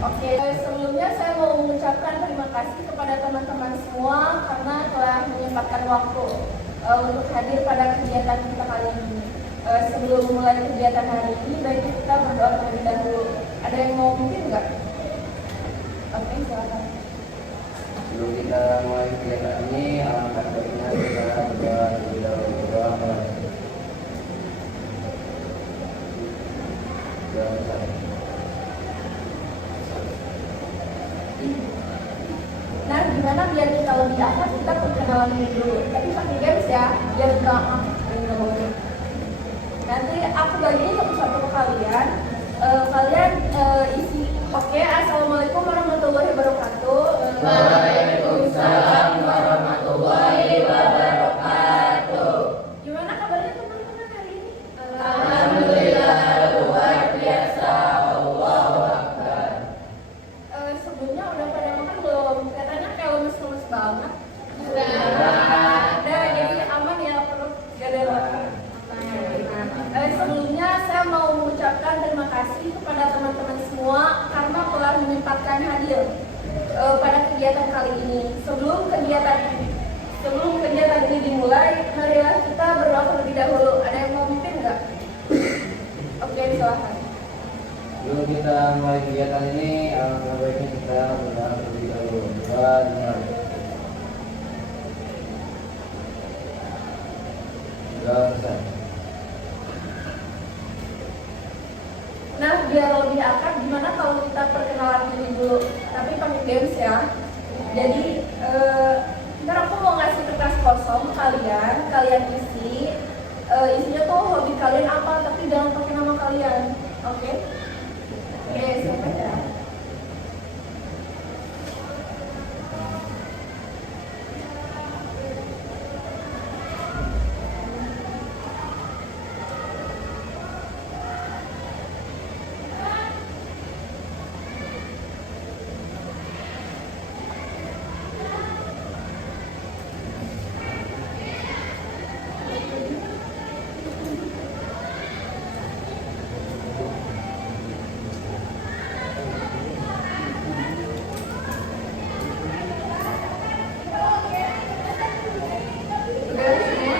Oke, sebelumnya saya mau mengucapkan terima kasih kepada teman-teman semua karena telah menyempatkan waktu untuk hadir pada kegiatan kita kali ini. Sebelum mulai kegiatan hari ini, baiknya kita berdoa terlebih dahulu. Ada yang mau pimpin nggak? Oke, silakan. Sebelum kita mulai kegiatan ini, alangkah baiknya kita berdoa terlebih dahulu. Nah, gimana biar kita lebih akrab, kita perkenalan dulu. Tapi pakai games ya, biar nggak nanti aku bagiin satu-satu ke kalian. Kalian isi. Oke, assalamualaikum warahmatullahi wabarakatuh. Waalaikumsalam warahmatullahi wabarakatuh. Gimana kabarnya teman-teman hari ini? Alhamdulillah luar biasa. Allahu Akbar. Sebelumnya udah pada makan belum? Katanya kayak lemes-lemes banget. Sudah. Jadi aman ya, perut gak ada makan. Sebelumnya saya mau mengucapkan terima kasih kepada teman-teman semua karena telah menyempatkan hadir pada kegiatan kali ini. Sebelum kegiatan ini dimulai, marilah kita berdoa terlebih dahulu. Ada yang mau mimpin nggak? Oke, silakan. Sebelum kita mulai kegiatan ini, alangkah baiknya kita berdoa terlebih dahulu. Doa dimulai. Doa besar. Nah, biar lebih akrab, gimana kalau kita perkenalan diri dulu? Tapi pakai games ya. Jadi, ntar aku mau ngasih kertas kosong ke kalian isi. Isinya tuh hobi kalian apa, tapi jangan pakai nama kalian. Oke? Oke, silakan ya. Udah semua?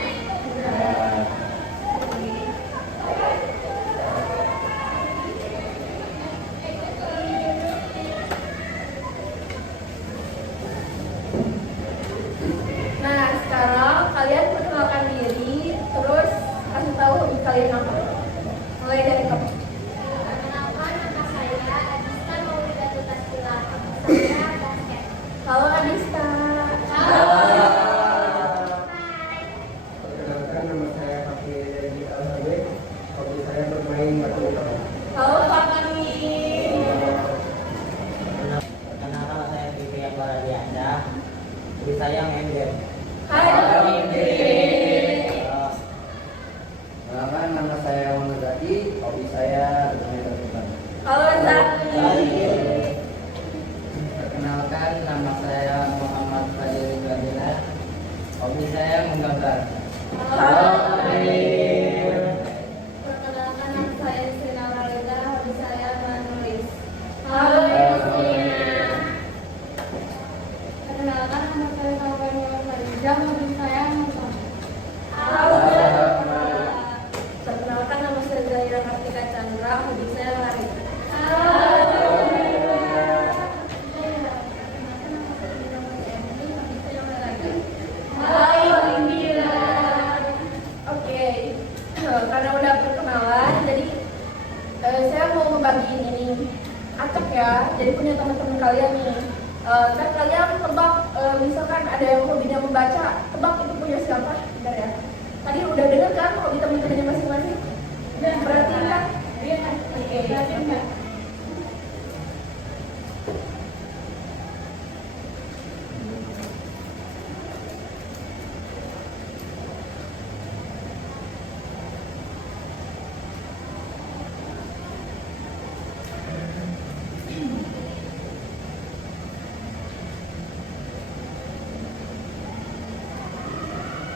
Nah, sekarang kalian perkenalkan diri, terus kasih tahu hobi kalian apa. Mulai dari kamu. Perkenalkan, nama saya Adista Maulidatul Tasila. Saya basket. Halo Adista. Perkenalkan, nama saya Hafiz Redi Al-Habib. Hobi saya bermain badminton. Halo Fahmi. Perkenalkan saya Vivi Abaradianda. Hobi saya main game. Hai. Perkenalkan, nama saya Muhammad Zaki. Hobi saya bermain badminton. Halo Zaki. Perkenalkan, nama saya Muhammad Fadil Gadila. Hobi saya menggambar. Halo. Perkenalkan, nama saya Sina Ralida. Hobi saya menulis. Halo. Perkenalkan, nama saya Taufan Farida. Hobi saya nonton. Halo. Perkenalkan, nama saya Zahira Kartika Chandra. Hobi saya lari. Oke, karena udah perkenalan, jadi saya mau ngebagiin ini acak ya. Jadi punya teman-teman kalian nih. Kan kalian tebak, misalkan ada yang hobinya membaca, tebak itu punya siapa? Bentar ya. Tadi udah dengar kan hobi teman-temannya masing-masing? Berarti kan? Oke.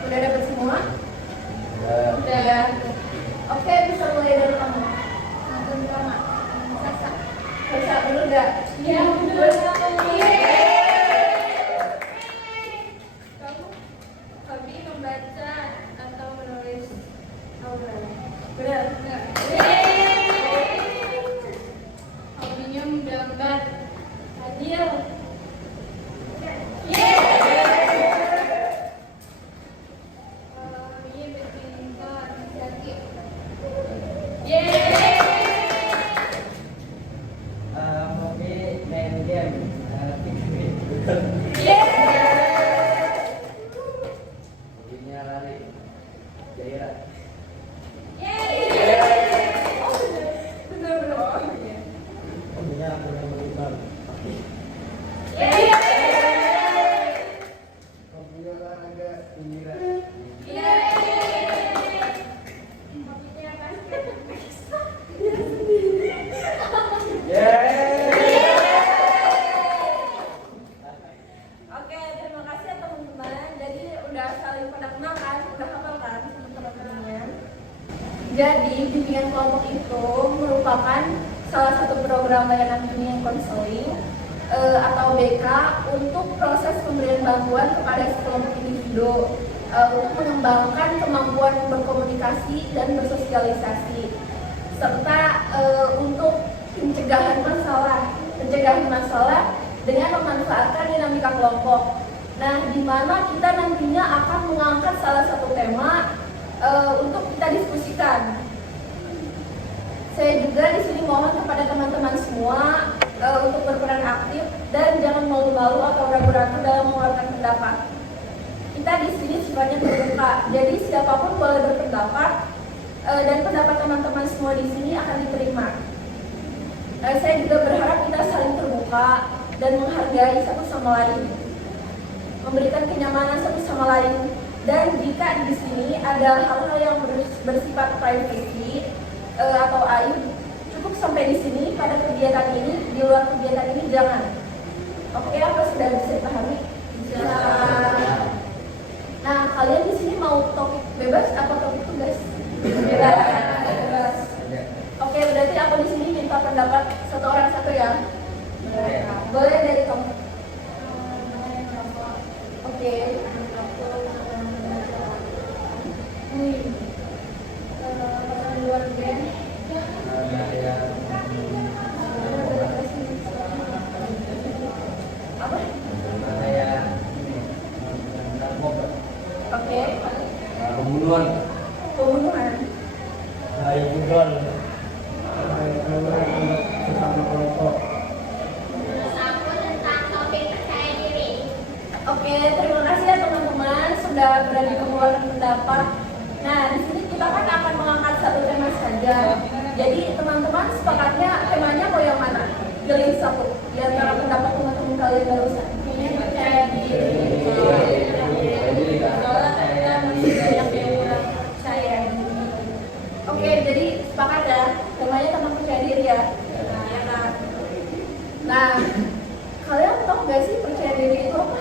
Udah dapat semua? Udah. Oke, bisa mulai dari kamu. Nonton drama. Sasa. Bisa dulu nggak? Iya, bener. Kamu Hobi membaca atau menulis novel. benar? Hobinya menggambar. Adil. Hobinya badminton. Zaki. Hobi main game. Hobinya lari. Jaira. Hobinya berkembang. Hobinya olahraga. Indira. Hobinya basket. Oke, terima kasih ya teman-teman. Jadi udah saling pada kenal kan, udah hafal kan sama teman-temannya. Jadi bimbingan kelompok itu merupakan salah satu program layanan bimbingan konseling atau BK untuk proses pemberian bantuan kepada sekelompok individu untuk mengembangkan kemampuan berkomunikasi dan bersosialisasi serta untuk pencegahan masalah dengan memanfaatkan dinamika kelompok. Nah, di mana kita nantinya akan mengangkat salah satu tema untuk kita diskusikan. Saya juga di sini mohon kepada teman-teman semua untuk berperan aktif dan jangan malu-malu atau ragu-ragu dalam mengeluarkan pendapat. Kita di sini sifatnya terbuka, jadi siapapun boleh berpendapat dan pendapat teman-teman semua di sini akan diterima. Saya juga berharap kita saling terbuka dan menghargai satu sama lain, memberikan kenyamanan satu sama lain. Dan jika di sini ada hal-hal yang bersifat privacy atau aib, cukup sampai di sini pada kegiatan ini. Di luar kegiatan ini jangan. Oke, apa sudah bisa dipahami? Bisa. Nah, kalian di sini mau topik bebas atau topik tugas? Bebas. Oke, berarti aku di sini minta pendapat satu orang satu ya. Boleh dari kamu. Oke. Luar band. Apa? Oke. Pembunuhan. Pembunuhan. Sesama kelompok. Menurut aku tentang topik percaya diri. Oke, terima kasih ya teman-teman sudah berani mengeluarkan pendapat. Nah, di sini kita kan akan mengangkat satu tema saja. Jadi teman-teman sepakatnya temanya mau yang mana? Pilih satu di antara pendapat teman-teman kalian barusan. Hobinya percaya diri. Soalnya masih banyak yang kurang percaya. Oke, jadi sepakat ya. Temanya tentang percaya diri ya. Ya kan? Nah, kalian tahu nggak sih percaya diri itu apa?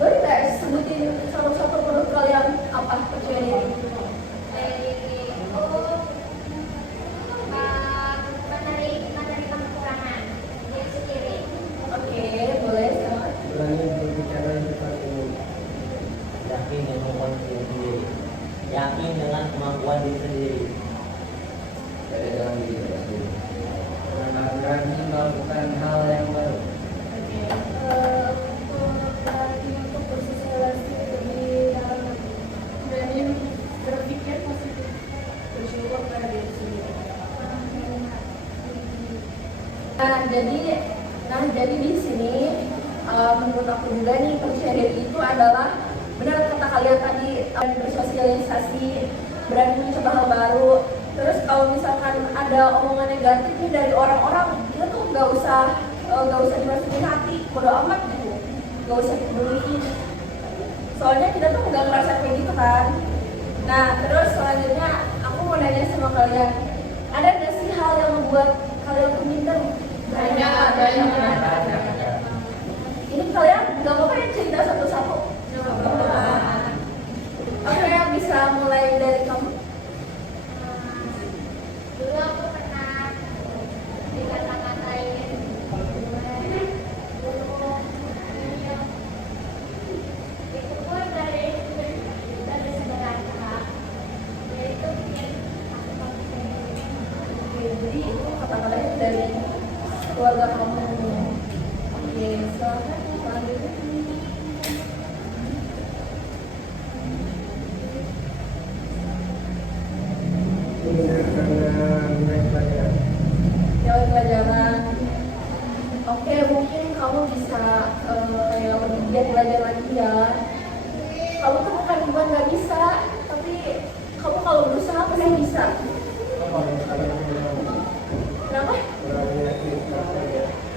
Boleh nggak sebutin satu-satu menurut kalian apa percaya diri? Menerima kekurangan diri sendiri. Oke, boleh. Berani berbicara di depan umum. Yakin dengan kemampuan diri sendiri. Yakin dengan kemampuan diri sendiri. Saya jangan dibatasi. Berani melakukan hal yang baru. Berani untuk bersosialisasi lebih dalam. Berani berpikir positif. Bersyukur pada diri sendiri. Nah, jadi di sini menurut aku juga nih percaya diri itu adalah benar kata kalian tadi, bersosialisasi, berani mencoba hal baru. Terus kalau misalkan ada omongan negatif nih dari orang-orang, kita tuh nggak usah dimasukin hati, bodo amat gitu, nggak usah dipeduliin. Soalnya kita tuh nggak ngerasa kayak gitu kan. Nah, terus selanjutnya aku mau nanya sama kalian, ada nggak sih hal yang membuat kalian tuh minder? Banyak. Ini kalian nggak apa-apa ya cerita satu-satu? Oke, bisa mulai dari kamu. Dulu aku pernah dikata-katain kamu. Oke, silakan selanjutnya. Jauh pelajaran. Oke, mungkin kamu bisa kayak lebih giat belajar lagi ya. Kamu tuh bukan nggak bisa, tapi kamu kalau berusaha pasti bisa. Kenapa?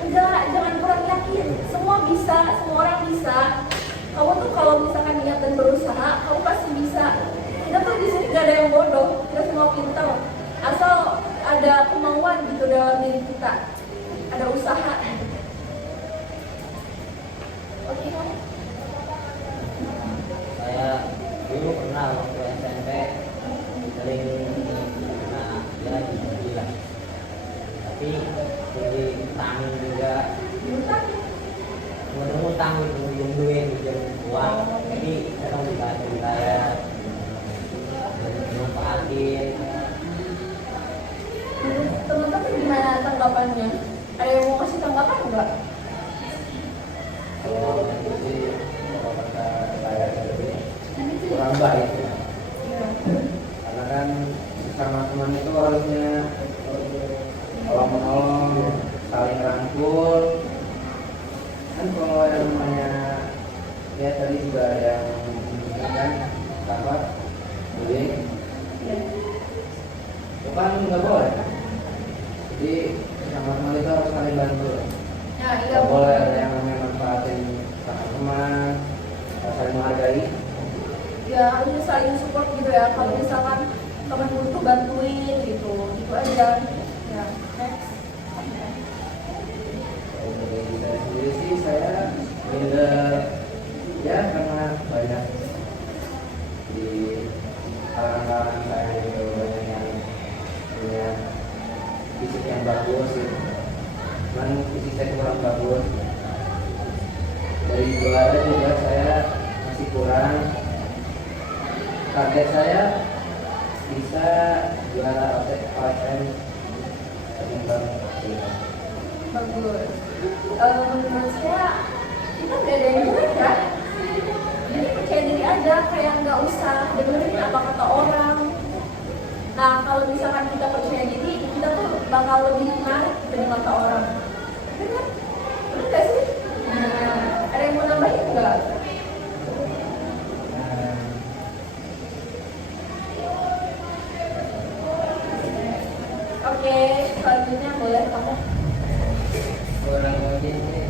Enggak, jangan kurang yakin. Semua bisa, semua orang bisa. Kamu tuh kalau misalkan niat dan berusaha, kamu pasti bisa. Kita tuh di sini gak ada yang bodoh, kita semua pintar. Asal ada kemauan gitu dalam diri kita, ada usaha. Oke, kamu? Saya dulu pernah waktu SMP sering ya gila, tapi jadi utangin juga, ngutang gitu, minjem duit, minjem uang, jadi kadang dikasih saya manfaatin. Teman-teman gimana tanggapannya? Ada yang mau kasih tanggapan enggak? Kalau itu sih kalau kata saya itu kurang baik ya. Karena kan sama teman itu harusnya tolong menolong, saling rangkul. Kan kalau yang namanya ya tadi juga ada yang kan apa bullying, itu kan nggak boleh. Jadi sama teman itu harus saling bantu. Ya, iya. Nggak boleh ada yang namanya manfaatin sama teman, saling menghargai. Ya, harusnya saling support gitu ya. Kalau misalkan teman butuh bantuin gitu, gitu aja. Ya, next. Kalau dari saya sendiri sih saya minder ya karena banyak di kalangan saya itu banyak yang punya fisik yang bagus gitu. Cuman fisik saya kurang bagus. Dari juara juga saya masih kurang. Target saya bisa juara OTM ketimbang kita. Bagus. Menurut saya kita nggak ada yang jelek ya. Jadi percaya diri aja, kayak nggak usah dengerin apa kata orang. Nah, kalau misalkan kita percaya diri, kita tuh bakal lebih menarik dari mata orang. Benar? Benar nggak sih? Nah, ada yang mau nambahin nggak? Oke, selanjutnya boleh kamu. Kurang lebih sih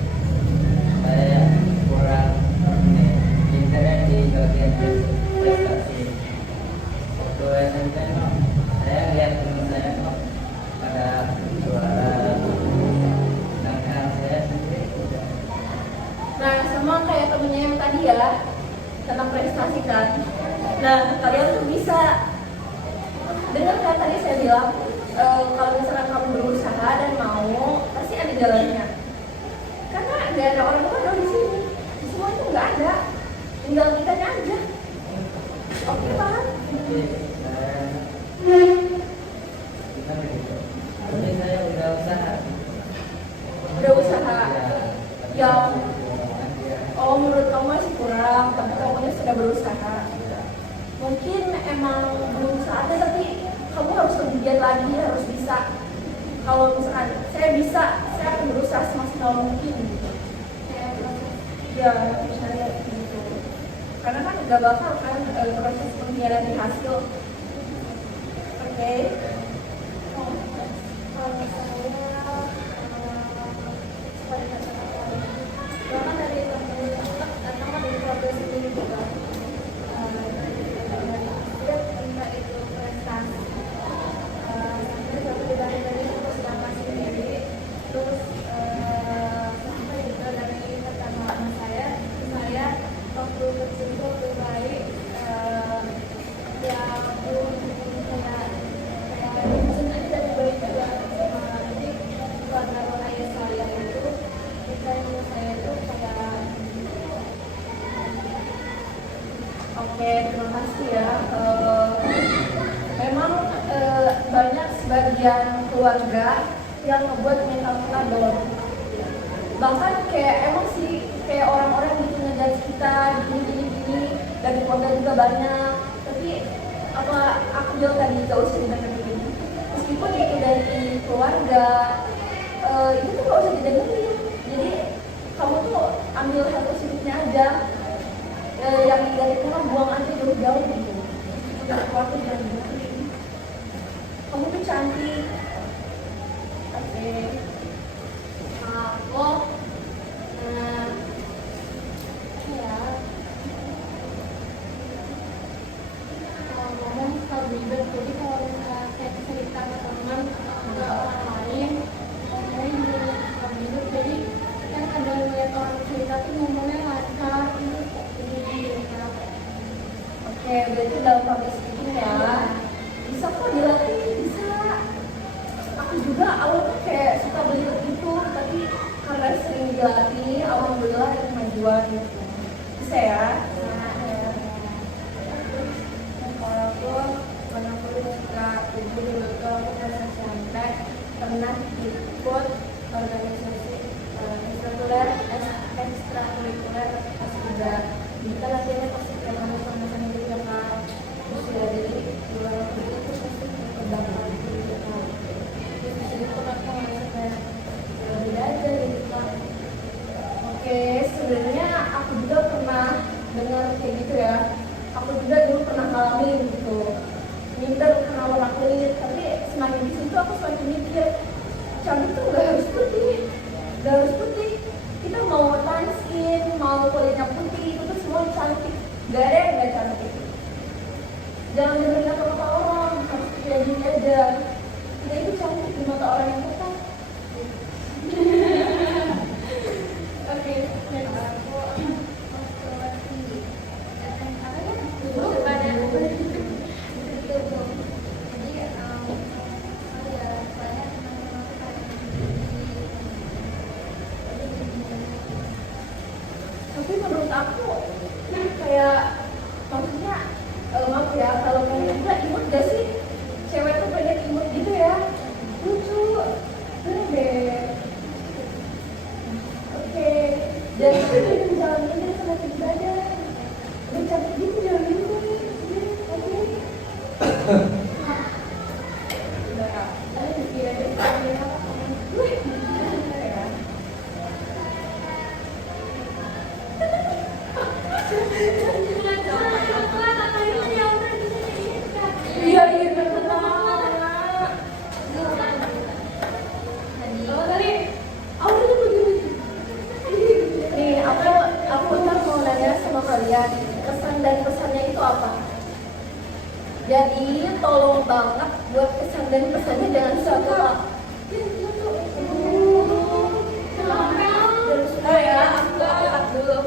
saya kurang pintar di bagian prestasi. Waktu SMP saya lihat teman saya kok ada juara, sedangkan saya sendiri Nah, sama kayak temennya yang tadi ya, tentang prestasi kan. Nah, kalian tuh bisa dengar kan tadi saya bilang, kalau misalkan kamu berusaha dan mau, pasti ada jalannya. Karena nggak ada orang bodoh di sini. Semua itu nggak ada. Tinggal kitanya aja. Oke, paham? kita begitu. Tapi saya udah usaha. Udah usaha. Ya, Ya, oh menurut kamu masih kurang, tapi kamu sudah berusaha. Mungkin emang belum saatnya, tapi kamu harus lebih giat lagi, harus bisa. Kalau misalkan saya bisa, saya akan berusaha semaksimal mungkin gitu. Ya, misalnya gitu. Karena kan nggak bakal kan proses pengkhianatan hasil. Oke. Kalau saya seperti kata bahkan dari teman-teman atau dari keluarga sendiri juga dia minta itu prestasi sampai satu dari persiapan sendiri terus sampai juga dari pertanyaan saya waktu kecil itu waktu baik ya belum kayak maksudnya dari baik juga jadi keluarga ayah saya itu kita saya itu kayak Oke, terima kasih ya. Memang banyak sebagian keluarga yang membuat mental kita down. bahkan kayak emang sih kayak orang-orang gitu ngejudge kita gini dari keluarga juga banyak, tapi apa aku bilang tadi gak usah didengerin meskipun itu dari keluarga, itu tuh gak usah didengerin. Jadi kamu tuh ambil hal positifnya aja, yang negatifnya kan buang aja jauh-jauh gitu. Udah keluarga jangan didengerin. Kamu tuh cantik. Oke. Aku ya kalau ngomong suka ribet, jadi kalau misalnya saya cerita ke teman atau ke orang lain, saya jadi suka ribet. Jadi kan ada lihat orang cerita tuh ngomongnya lancar, itu jadi ya. Oke, berarti dalam public speaking ya bisa kok dilatih, bisa. Aku juga awalnya kayak suka belibet gitu, tapi karena sering dilatih, alhamdulillah ada kemajuan gitu. Bisa ya? Kalau aku, karena aku suka tubuh dulu tuh aku pernah sampai pernah ikut organisasi ekstrakurikuler pas juga. Kita latihannya pasti kayak kamu sama gitu ya kan. Terus ya jadi luar waktu itu pasti terdapat gitu kan. Terus jadi pun aku ngerasa kayak beda aja gitu kan. Oke, sebenarnya aku juga pernah dengar kayak gitu ya. Aku juga dulu pernah ngalamin gitu. Minder karena warna kulit, tapi semakin di situ aku semakin mikir, cantik tuh gak harus putih, gak harus putih. Kita mau tan skin, mau kulitnya putih, itu tuh semua cantik. Gak ada yang gak cantik. Jangan dengerin kata-kata orang, harus kayak gini aja. Kita itu cantik di mata orang yang tepat. Oke, next. Aku konsultasi apa ya? Tubuh Kepada tubuh. tubuh. Jadi ya saya Tapi menurut aku kayak maksudnya maaf ya kalau kalian bilang imut gak sih, cewek tuh banyak imut gitu ya, lucu, bener deh. Oke, dan jangan minder sama tinggi badan, udah cantik gitu jangan minder. Oke. Udah, saya dikira dari kamera. Iya iya benar. Kalau tadi aku tuh begini. Nih aku ntar mau nanya sama kalian kesan dan pesannya itu apa. Jadi tolong banget buat kesan dan pesannya jangan satu. Sudah ya, aku angkat dulu.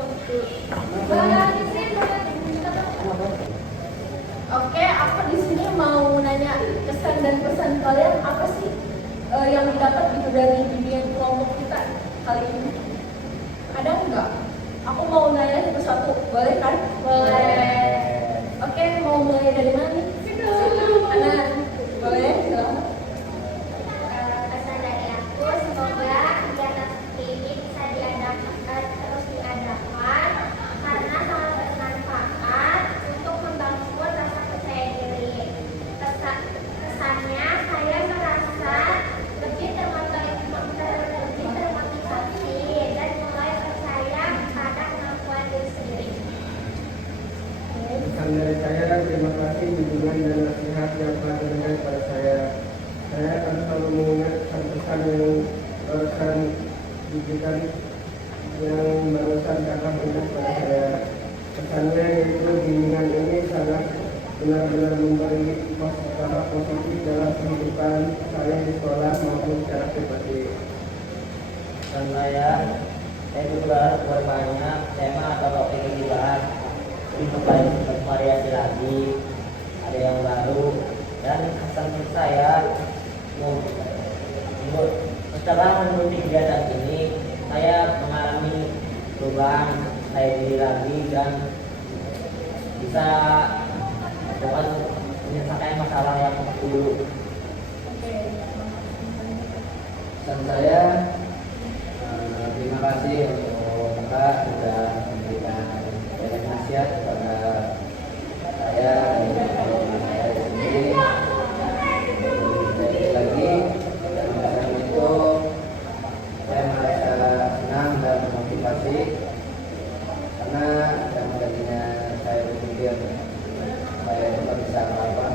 Oke, aku di sini mau nanya kesan dan pesan kalian apa sih yang didapat gitu dari bimbingan kelompok kita kali ini? Ada nggak? Aku mau nanya satu-satu, boleh kan? Boleh. Oke, mau mulai dari mana nih? Anan, boleh? Silahkan. Pesan dari aku, semoga kegiatan seperti ini bisa diadakan terus diadakan karena sangat bermanfaat untuk membangun rasa percaya diri. Kesannya saya merasa lebih termotivasi dan mulai percaya pada kemampuan diri sendiri. Pesan dari saya, terima kasih dukungan dan nasihat yang telah diberikan kepada saya. Saya akan selalu mengingat pesan yang barusan diberikan, yang barusan kakak berikan kepada saya. Pesannya yaitu bimbingan ini sangat benar-benar memberi dampak positif dalam kehidupan saya di sekolah maupun secara pribadi. Dan saya juga buat banyak tema atau topik yang dibahas untuk bervariasi lagi, ada yang baru. Dan kesan saya setelah mengikuti kegiatan ini, saya mengalami perubahan saya diri lagi dan bisa bukan menyelesaikan masalah yang dulu. Pesan saya, terima kasih untuk Kakak sudah memberikan banyak nasihat kepada saya dan teman-teman saya di sini. Lagi karena itu saya merasa senang dan termotivasi karena yang tadinya saya berpikir saya tidak bisa apa-apa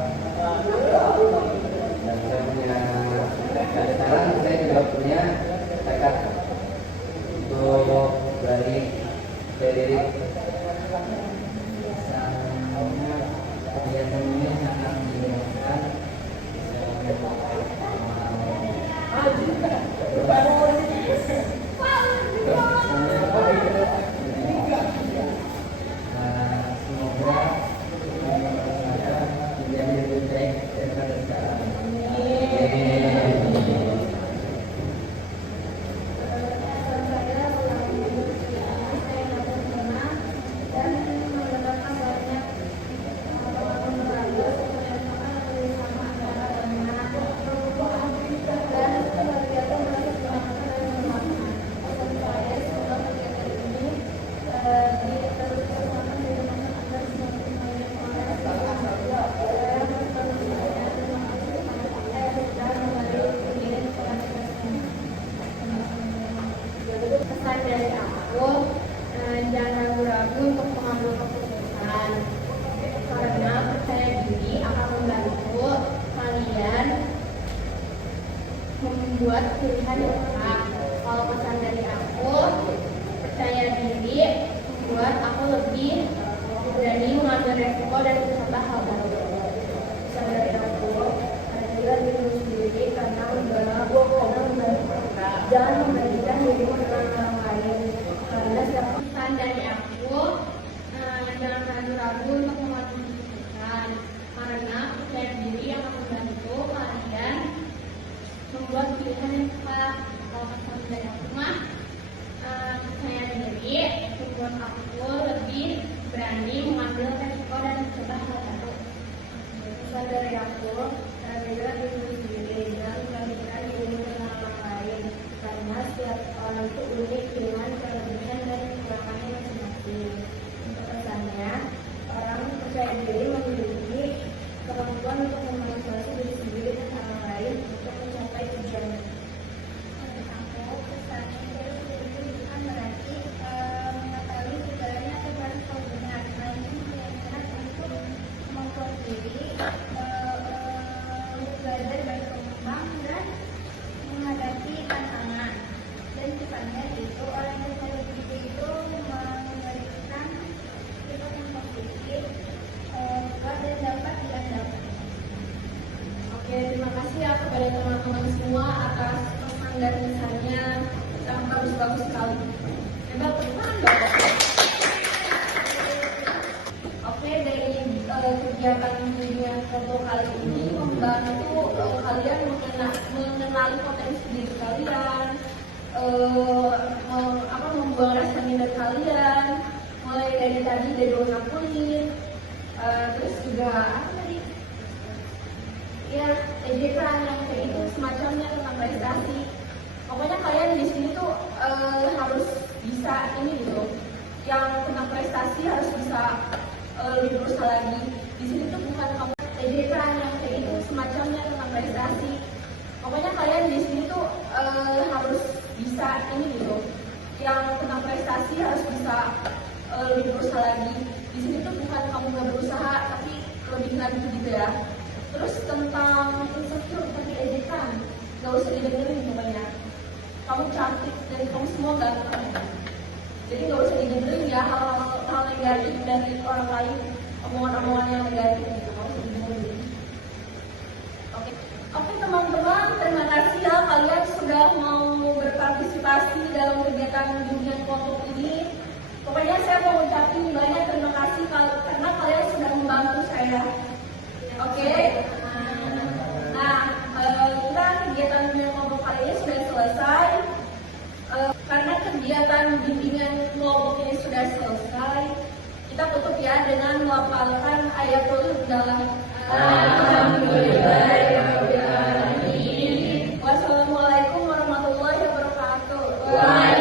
dan saya punya dan sekarang saya juga punya tekad untuk berani berdiri. Kegiatan ini sangat menyenangkan. Semoga saya menjadi lebih baik daripada sekarang. Pesan dari aku, jangan ragu-ragu untuk mengambil keputusan karena percaya diri akan membantu kalian membuat pilihan yang tepat. Kalau pesan dari aku, percaya diri membuat aku lebih berani mengambil resiko dan mencoba hal baru. Pesan dari aku, percaya diri sendiri karena membantu jangan membandingkan dirimu dengan orang lain karena setiap pesan dari aku, jangan ragu-ragu untuk mengambil keputusan karena percaya diri akan membantu kalian membuat pilihan yang tepat. Kalau pesan dari aku mah, percaya diri membuat aku lebih berani mengambil resiko dan mencoba hal baru. Pesan dari aku, percaya diri sendiri jangan membandingkan dirimu dengan orang lain karena setiap orang itu unik dengan kelebihan dan kekurangannya masing-masing. Untuk pesannya, orang percaya diri memiliki kemampuan untuk memanipulasi diri sendiri dan orang lain untuk mencapai tujuannya. Aku pesannya dari diri bukan berarti mengetahui segalanya atau harus tahu benar, melainkan keyakinan untuk kemampuan diri untuk belajar berkembang dan menghadapi tantangan. Dan sifatnya itu orang yang percaya diri itu memberikan sifat yang positif, kuat dan dapat diandalkan. Oke, terima kasih ya kepada teman-teman semua atas pesan dan pesannya yang bagus-bagus sekali. Hebat teman dong. Oke, dari kegiatan dunia foto kali ini membantu kalian mengenali potensi diri kalian, membuang rasa minder kalian, mulai dari tadi dari warna kulit, terus juga apa tadi? Ya, ejekan yang kayak itu semacamnya tentang prestasi. Pokoknya kalian di sini tuh harus bisa ini gitu. Yang tentang prestasi harus bisa lebih berusaha lagi. Di sini tuh bukan kamu ejekan yang kayak itu semacamnya tentang prestasi. Pokoknya kalian di sini tuh harus bisa ini gitu. Yang tentang prestasi harus bisa lebih berusaha lagi. Di sini tuh bukan kamu nggak berusaha, tapi lebih lagi gitu ya. Terus tentang insecure tadi ejekan, nggak usah didengerin pokoknya. Kamu cantik dan kamu semua ganteng. Jadi nggak usah didengerin ya hal negatif dari orang lain, omongan-omongan yang negatif gitu. Nggak usah didengerin. Oke teman-teman, terima kasih ya kalian sudah mau berpartisipasi dalam kegiatan dunia foto ini. Pokoknya saya mau ucapin banyak terima kasih karena kalian sudah membantu saya. Oke. Nah, kita kegiatan dunia foto kali ini sudah selesai. Karena kegiatan bimbingan kelompok ini sudah selesai, kita tutup ya dengan melafalkan ayatul dalam. Alhamdulillah. Wassalamualaikum warahmatullahi wabarakatuh.